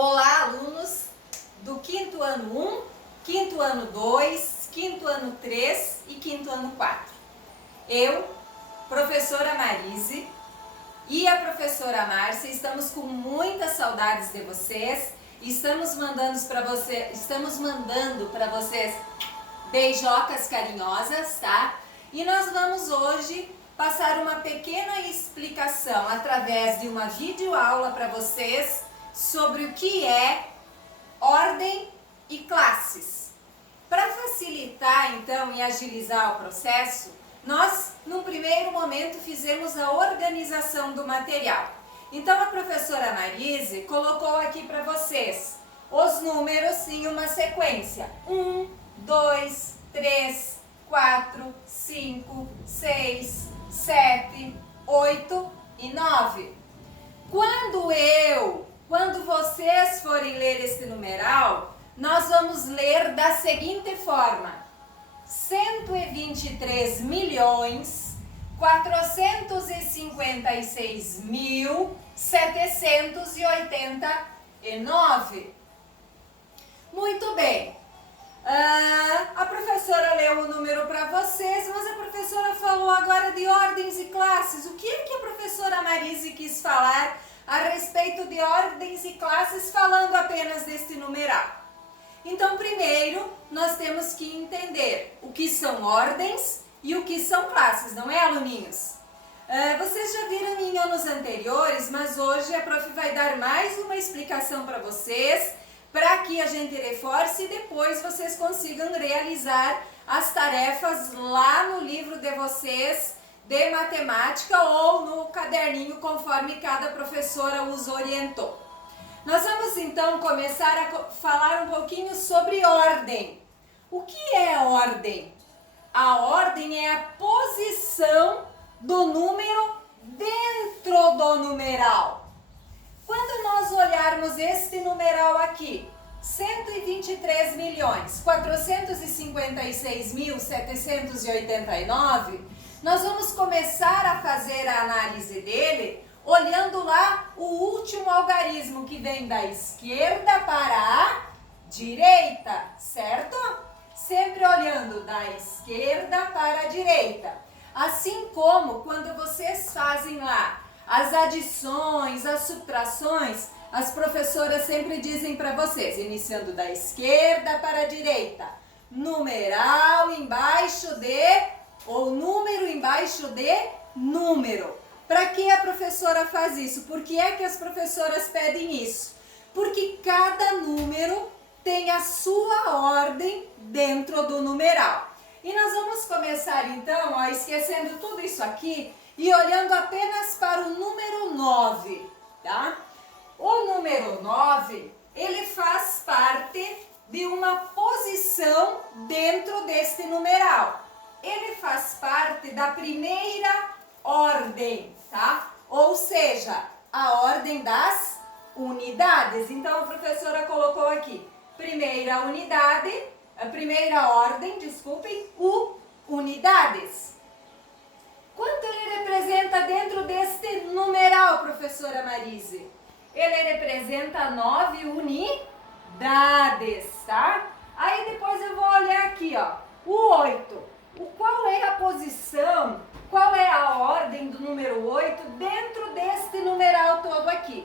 Olá, alunos do quinto ano 1, quinto ano 2, quinto ano 3 e quinto ano 4. Eu, professora Marise e a professora Márcia, estamos com muitas saudades de vocês. Estamos mandando para vocês beijocas carinhosas, tá? E nós vamos hoje passar uma pequena explicação através de uma videoaula para vocês sobre o que é ordem e classes. Para facilitar então e agilizar o processo, nós num primeiro momento fizemos a organização do material. Então a professora Marise colocou aqui para vocês os números em uma sequência: 1, 2, 3, 4, 5, 6, 7, 8 e 9. Quando vocês forem ler este numeral, nós vamos ler da seguinte forma: 123.456.789. Muito bem. A professora leu o número para vocês, mas a professora falou agora de ordens e classes. O que é que a professora Marise quis falar a respeito de ordens e classes, falando apenas deste numeral? Então, primeiro, nós temos que entender o que são ordens e o que são classes, não é, aluninhos? Vocês já viram em anos anteriores, mas hoje a prof vai dar mais uma explicação para vocês, para que a gente reforce e depois vocês consigam realizar as tarefas lá no livro de vocês de matemática ou no caderninho, conforme cada professora os orientou. Nós vamos então começar a falar um pouquinho sobre ordem. O que é ordem? A ordem é a posição do número dentro do numeral. Quando nós olharmos este numeral aqui, 123.456.789, nós vamos começar a fazer a análise dele olhando lá o último algarismo que vem da esquerda para a direita, certo? Sempre olhando da esquerda para a direita. Assim como quando vocês fazem lá as adições, as subtrações, as professoras sempre dizem para vocês, iniciando da esquerda para a direita, numeral embaixo de, ou número embaixo de número. Para que a professora faz isso? Por que é que as professoras pedem isso? Porque cada número tem a sua ordem dentro do numeral. E nós vamos começar então, ó, esquecendo tudo isso aqui e olhando apenas para o número 9, tá? O número 9, ele faz parte de uma posição dentro deste numeral. Ele faz parte da primeira ordem, tá? Ou seja, a ordem das unidades. Então a professora colocou aqui, primeira ordem, unidades. Quanto ele representa dentro deste numeral, professora Marise? Ele representa 9 unidades, tá? Aí depois eu vou olhar aqui, ó, o 8. Qual é a posição, qual é a ordem do número 8 dentro deste numeral todo aqui?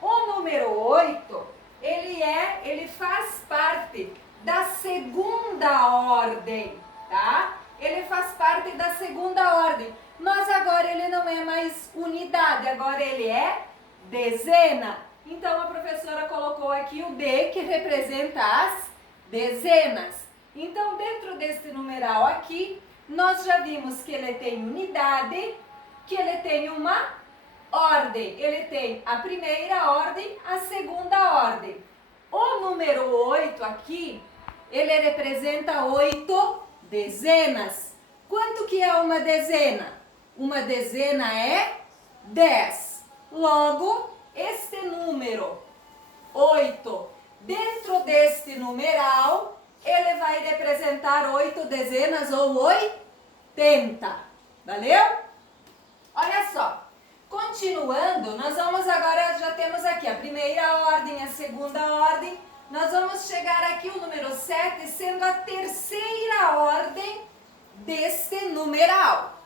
O número 8, ele faz parte da segunda ordem, tá? Ele faz parte da segunda ordem, mas agora ele não é mais unidade, agora ele é dezena. Então a professora colocou aqui o D, que representa as dezenas. Então dentro deste numeral aqui, nós já vimos que ele tem unidade, que ele tem uma ordem. Ele tem a primeira ordem, a segunda ordem. O número 8 aqui, ele representa 8 dezenas. Quanto que é uma dezena? Uma dezena é 10. Logo, este número 8, dentro deste numeral, ele vai representar 8 dezenas ou 80. Valeu? Olha só. Continuando, nós vamos agora, já temos aqui a primeira ordem, a segunda ordem, nós vamos chegar aqui o número 7 sendo a terceira ordem deste numeral.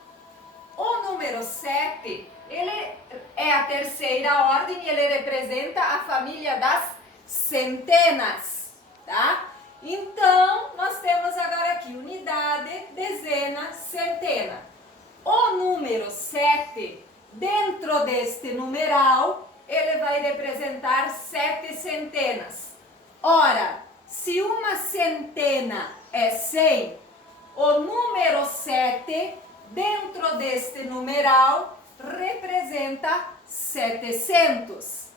O número 7, ele é a terceira ordem e ele representa a família das centenas, tá? Então, nós temos agora aqui unidade, dezena, centena. O número 7, dentro deste numeral, ele vai representar 7 centenas. Ora, se uma centena é 100, o número 7, dentro deste numeral, representa 700.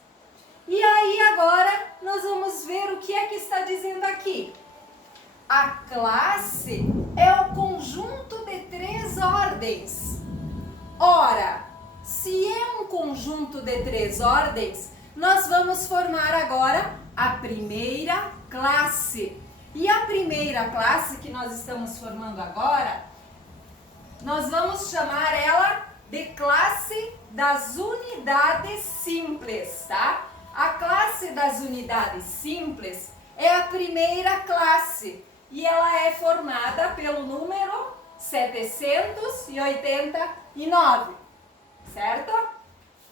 E aí agora nós vamos ver o que é que está dizendo aqui. A classe é o conjunto de 3 ordens. Ora, se é um conjunto de 3 ordens, nós vamos formar agora a primeira classe. E a primeira classe que nós estamos formando agora, nós vamos chamar ela de classe das unidades simples, tá? A classe das unidades simples é a primeira classe e ela é formada pelo número 789, certo?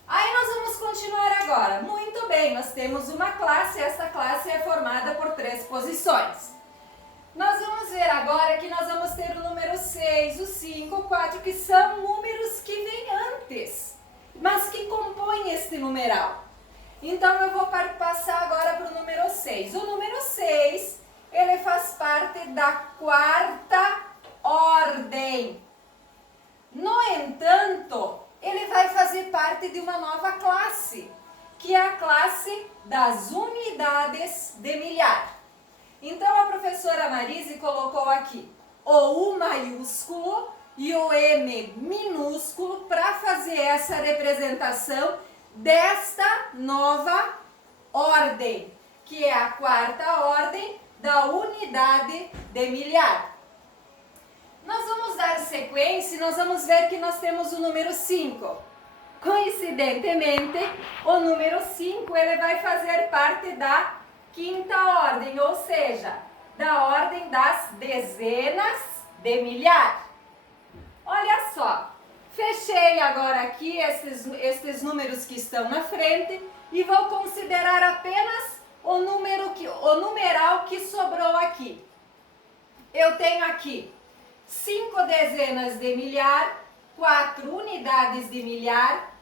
Aí nós vamos continuar agora. Muito bem, nós temos uma classe, essa classe é formada por 3 posições. Nós vamos ver agora que nós vamos ter o número 6, o 5, o 4, que são números que vêm antes, mas que compõem este numeral. Então eu vou passar agora para o número 6. O número 6, ele faz parte da quarta ordem. No entanto, ele vai fazer parte de uma nova classe, que é a classe das unidades de milhar. Então a professora Marise colocou aqui o U maiúsculo e o M minúsculo para fazer essa representação desta nova ordem, que é a quarta ordem da unidade de milhar. Nós vamos dar sequência e nós vamos ver que nós temos o número 5. Coincidentemente, o número 5 ele vai fazer parte da quinta ordem, ou seja, da ordem das dezenas de milhar. Olha só, fechei agora aqui estes números que estão na frente e vou considerar apenas o numeral que sobrou aqui. Eu tenho aqui 5 dezenas de milhar, 4 unidades de milhar,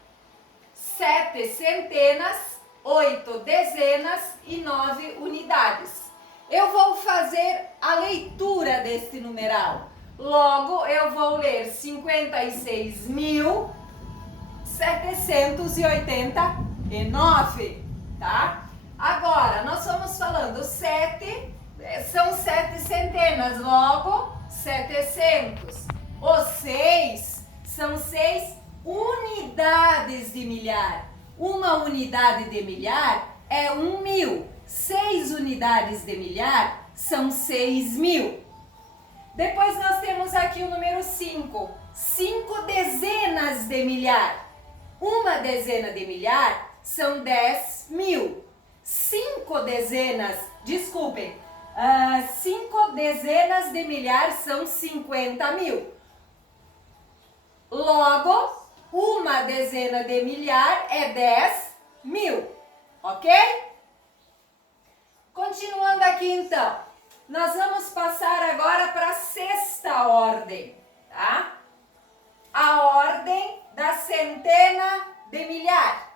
7 centenas, 8 dezenas e 9 unidades. Eu vou fazer a leitura deste numeral. Logo, eu vou ler 56.789, tá? Agora, nós estamos falando 7, são 7 centenas, logo 700. O 6 são 6 unidades de milhar. Uma unidade de milhar é 1.000. 6 unidades de milhar são 6.000. Depois nós temos aqui o número 5. 5 dezenas de milhar. Uma dezena de milhar são 10.000. 5 dezenas de milhar são 50.000. Logo, uma dezena de milhar é 10.000, ok? Continuando aqui então, nós vamos passar agora para a sexta ordem, tá? A ordem da centena de milhar.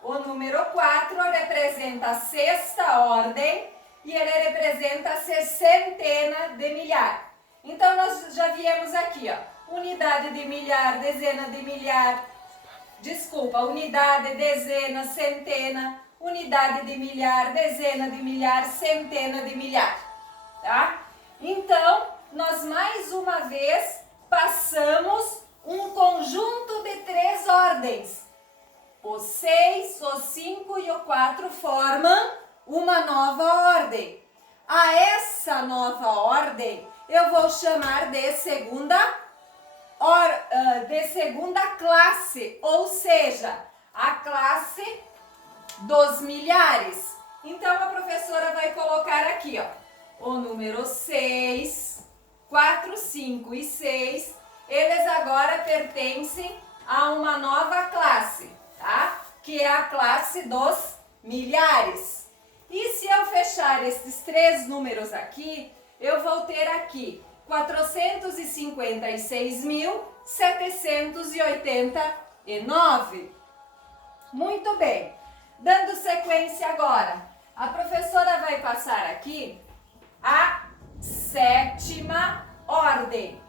O número 4 representa a sexta ordem e ele representa a sessentena de milhar. Então nós já viemos aqui, ó. Unidade de milhar, dezena de milhar, unidade, dezena, centena, unidade de milhar, dezena de milhar, centena de milhar, tá? Então, nós mais uma vez passamos um conjunto de 3 ordens. O 6, o 5 e o 4 formam uma nova ordem. A essa nova ordem eu vou chamar de segunda de segunda classe, ou seja, a classe dos milhares. Então, a professora vai colocar aqui, ó, o número 6, 4, 5 e 6, eles agora pertencem a uma nova classe, tá? Que é a classe dos milhares. E se eu fechar esses três números aqui, eu vou ter aqui 456.789. Muito bem. Dando sequência agora, a professora vai passar aqui a sétima ordem.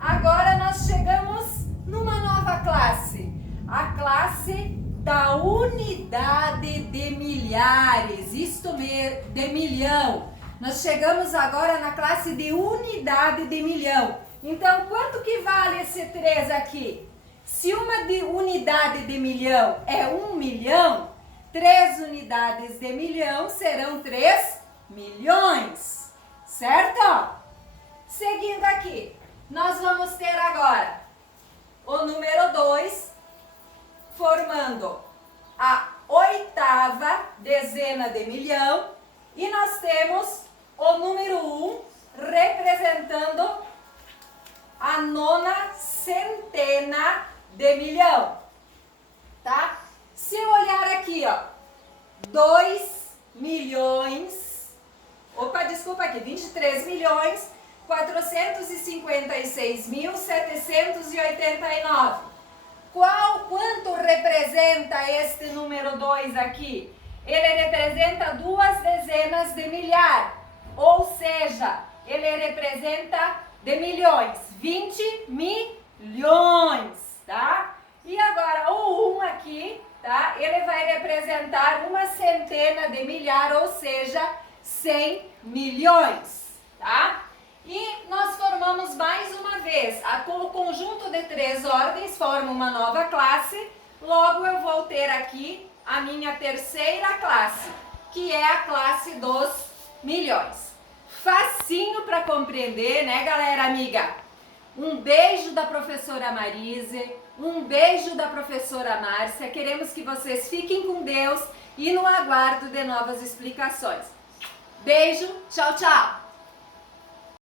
Agora nós chegamos numa nova classe, a classe da unidade de milhares, isto mesmo, de milhão. Nós chegamos agora na classe de unidade de milhão. Então, quanto que vale esse 3 aqui? Se uma unidade de milhão é 1 milhão, 3 unidades de milhão serão 3 milhões, certo? Seguindo aqui, nós vamos ter agora o número 2 formando a oitava dezena de milhão e nós temos o número 1 representando a nona centena de milhão, tá? Se eu olhar aqui, ó, 2 milhões, opa, desculpa aqui, 23 milhões, 456.789. Quanto representa este número 2 aqui? Ele representa 2 dezenas de milhar, ou seja, ele representa de milhões, 20 milhões, tá? E agora o 1 aqui, tá? Ele vai representar uma centena de milhar, ou seja, 100 milhões, tá? E nós formamos mais uma vez, o conjunto de 3 ordens forma uma nova classe, logo eu vou ter aqui a minha terceira classe, que é a classe dos milhões. Facinho para compreender, né, galera amiga? Um beijo da professora Marise, um beijo da professora Márcia. Queremos que vocês fiquem com Deus e no aguardo de novas explicações. Beijo, tchau, tchau!